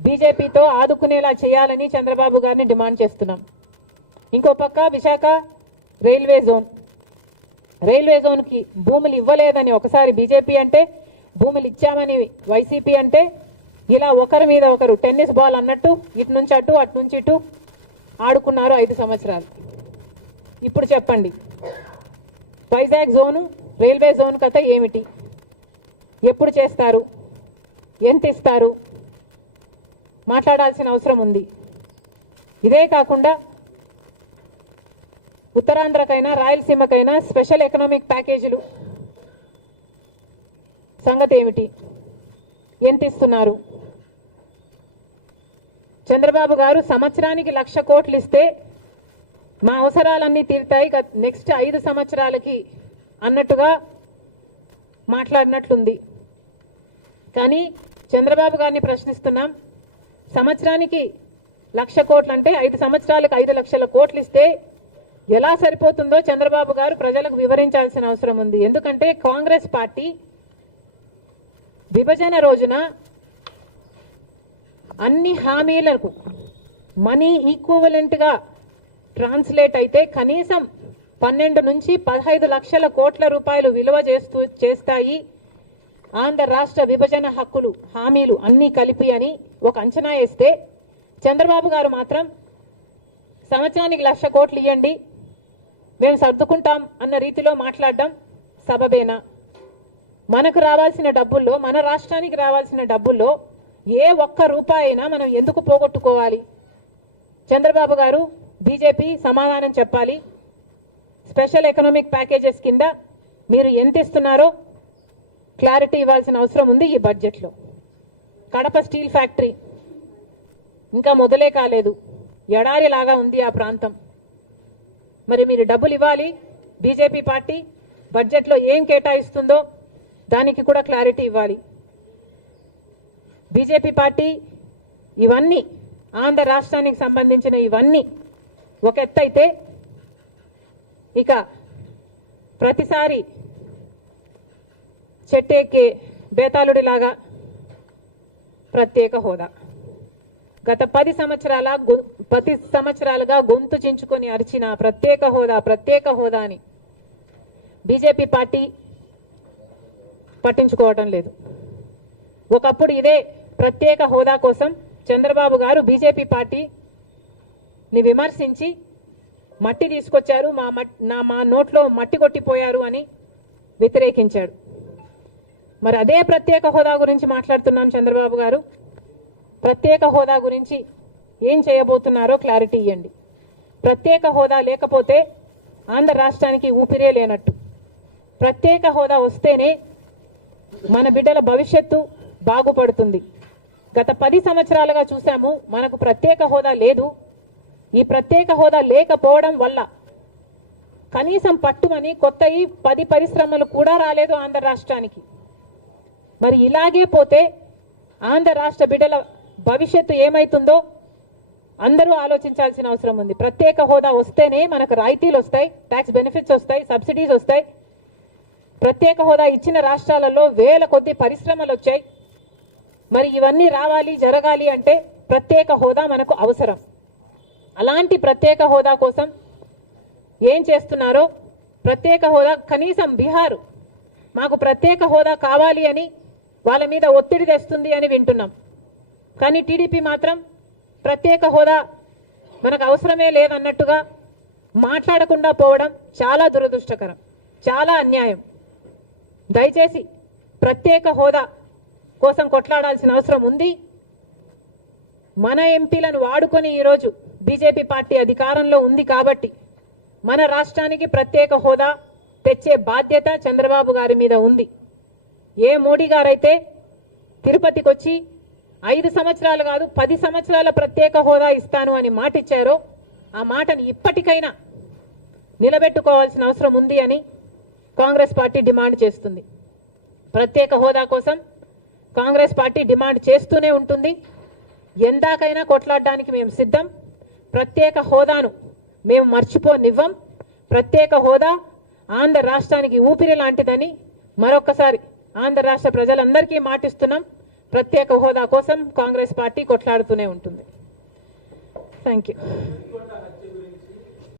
బీజేపీతో ఆదుకునేలా చేయాలని చంద్రబాబు గారిని డిమాండ్ చేస్తున్నాం. ఇంకో పక్క విశాఖ రైల్వే జోన్కి భూములు ఇవ్వలేదని ఒకసారి బీజేపీ అంటే, భూములు ఇచ్చామని వైసీపీ అంటే, ఇలా ఒకరి మీద ఒకరు టెన్నిస్ బాల్ అన్నట్టు ఇటు నుంచి అటు అటు నుంచి ఇటు ఆడుకున్నారు 5 సంవత్సరాలు. ఇప్పుడు చెప్పండి, వైజాగ్ జోను రైల్వే జోన్ కథ ఏమిటి? ఎప్పుడు చేస్తారు? ఎంత ఇస్తారు? మాట్లాడాల్సిన అవసరం ఉంది. ఇదే కాకుండా ఉత్తరాంధ్రకైనా రాయలసీమకైనా స్పెషల్ ఎకనామిక్ ప్యాకేజీలు సంగతి ఏమిటి? ఎంత ఇస్తున్నారు? చంద్రబాబు గారు సంవత్సరానికి 1,00,000 కోట్లు ఇస్తే మా అవసరాలన్నీ తీరుతాయి నెక్స్ట్ 5 సంవత్సరాలకి అన్నట్టుగా మాట్లాడినట్లుంది. కానీ చంద్రబాబు గారిని ప్రశ్నిస్తున్నాం, సంవత్సరానికి 1,00,000 కోట్లు అంటే 5 సంవత్సరాలకు 5,00,000 కోట్లు ఇస్తే ఎలా సరిపోతుందో చంద్రబాబు గారు ప్రజలకు వివరించాల్సిన అవసరం ఉంది. ఎందుకంటే కాంగ్రెస్ పార్టీ విభజన రోజున అన్ని హామీలకు మనీ ఈక్వివలెంట్ గా ట్రాన్స్లేట్ అయితే కనీసం 12 నుంచి 15 లక్షల కోట్ల రూపాయలు విలువ చేస్తాయి ఆంధ్ర రాష్ట్ర విభజన హక్కులు హామీలు అన్ని కలిపి అని ఒక అంచనా వేస్తే, చంద్రబాబు గారు మాత్రం సంవత్సరానికి 1,00,000 కోట్లు ఇవ్వండి మేము సర్దుకుంటాం అన్న రీతిలో మాట్లాడడం సబబేనా? మనకు రావాల్సిన డబ్బుల్లో, మన రాష్ట్రానికి రావాల్సిన డబ్బుల్లో ఏ ఒక్క రూపాయి అయినా మనం ఎందుకు పోగొట్టుకోవాలి? చంద్రబాబు గారు, బీజేపీ సమాధానం చెప్పాలి. స్పెషల్ ఎకనామిక్ ప్యాకేజెస్ కింద మీరు ఎంత ఇస్తున్నారో క్లారిటీ ఇవ్వాల్సిన అవసరం ఉంది ఈ బడ్జెట్లో. కడప స్టీల్ ఫ్యాక్టరీ ఇంకా మొదలే కాలేదు, ఎడారిలాగా ఉంది ఆ ప్రాంతం. మరి మీరు డబ్బులు ఇవ్వాలి. బీజేపీ పార్టీ బడ్జెట్లో ఏం కేటాయిస్తుందో దానికి కూడా క్లారిటీ ఇవ్వాలి. బీజేపీ పార్టీ ఇవన్నీ ఆంధ్ర రాష్ట్రానికి సంబంధించిన ఇవన్నీ ఒక ఎత్తైతే, ఇక ప్రతిసారి చెట్టెక్కే బేతాళుడిలాగా ప్రత్యేక హోదా గత 10 సంవత్సరాలుగా గొంతు చించుకొని అరిచిన ప్రత్యేక హోదా అని బీజేపీ పార్టీ పట్టించుకోవటం లేదు. ఒకప్పుడు ఇదే ప్రత్యేక హోదా కోసం చంద్రబాబు గారు బీజేపీ పార్టీని విమర్శించి మట్టి తీసుకొచ్చారు, మా నోట్లో మట్టి కొట్టిపోయారు అని వ్యతిరేకించాడు. మరి అదే ప్రత్యేక హోదా గురించి మాట్లాడుతున్నాం. చంద్రబాబు గారు ప్రత్యేక హోదా గురించి ఏం చేయబోతున్నారో క్లారిటీ ఇవ్వండి. ప్రత్యేక హోదా లేకపోతే ఆంధ్ర రాష్ట్రానికి ఊపిరే లేనట్టు. ప్రత్యేక హోదా వస్తేనే మన బిడ్డల భవిష్యత్తు బాగుపడుతుంది. గత 10 సంవత్సరాలుగా చూసాము, మనకు ప్రత్యేక హోదా లేదు. ఈ ప్రత్యేక హోదా లేకపోవడం వల్ల కనీసం పట్టుమని కొత్తవి 10 పరిశ్రమలు కూడా రాలేదు ఆంధ్ర రాష్ట్రానికి. మరి ఇలాగే పోతే ఆంధ్ర రాష్ట్ర బిడ్డల భవిష్యత్తు ఏమైతుందో అందరూ ఆలోచించాల్సిన అవసరం ఉంది. ప్రత్యేక హోదా వస్తేనే మనకు రాయితీలు వస్తాయి, ట్యాక్స్ బెనిఫిట్స్ వస్తాయి, సబ్సిడీస్ వస్తాయి. ప్రత్యేక హోదా ఇచ్చిన రాష్ట్రాలలో వేల కొద్ది పరిశ్రమలు వచ్చాయి. మరి ఇవన్నీ రావాలి, జరగాలి అంటే ప్రత్యేక హోదా మనకు అవసరం. అలాంటి ప్రత్యేక హోదా కోసం ఏం చేస్తున్నారో, ప్రత్యేక హోదా కనీసం బీహారు మాకు ప్రత్యేక హోదా కావాలి అని వాళ్ళ మీద ఒత్తిడి తెస్తుంది అని వింటున్నాం. కానీ టీడీపీ మాత్రం ప్రత్యేక హోదా మనకు అవసరమే లేదన్నట్టుగా మాట్లాడకుండా పోవడం చాలా దురదృష్టకరం, చాలా అన్యాయం. దయచేసి ప్రత్యేక హోదా కోసం కొట్లాడాల్సిన అవసరం ఉంది. మన ఎంపీలను వాడుకొని ఈరోజు బీజేపీ పార్టీ అధికారంలో ఉంది కాబట్టి మన రాష్ట్రానికి ప్రత్యేక హోదా తెచ్చే బాధ్యత చంద్రబాబు గారి మీద ఉంది. ఏ మోడీ గారైతే తిరుపతికి వచ్చి 5 సంవత్సరాలు కాదు 10 సంవత్సరాల ప్రత్యేక హోదా ఇస్తాను అని మాట ఇచ్చారో ఆ మాటని ఇప్పటికైనా నిలబెట్టుకోవాల్సిన అవసరం ఉంది అని కాంగ్రెస్ పార్టీ డిమాండ్ చేస్తుంది. ప్రత్యేక హోదా కోసం కాంగ్రెస్ పార్టీ డిమాండ్ చేస్తూనే ఉంటుంది. ఎందాకైనా కొట్లాడడానికి మేము సిద్ధం. ప్రత్యేక హోదాను మేము మర్చిపోనివ్వం. ప్రత్యేక హోదా ఆంధ్ర రాష్ట్రానికి ఊపిరి లాంటిదని మరొకసారి ఆంధ్ర రాష్ట్ర ప్రజలందరికీ మాటిస్తున్నాం. ప్రత్యేక హోదా కోసం కాంగ్రెస్ పార్టీ కొట్లాడుతూనే ఉంటుంది. Thank you.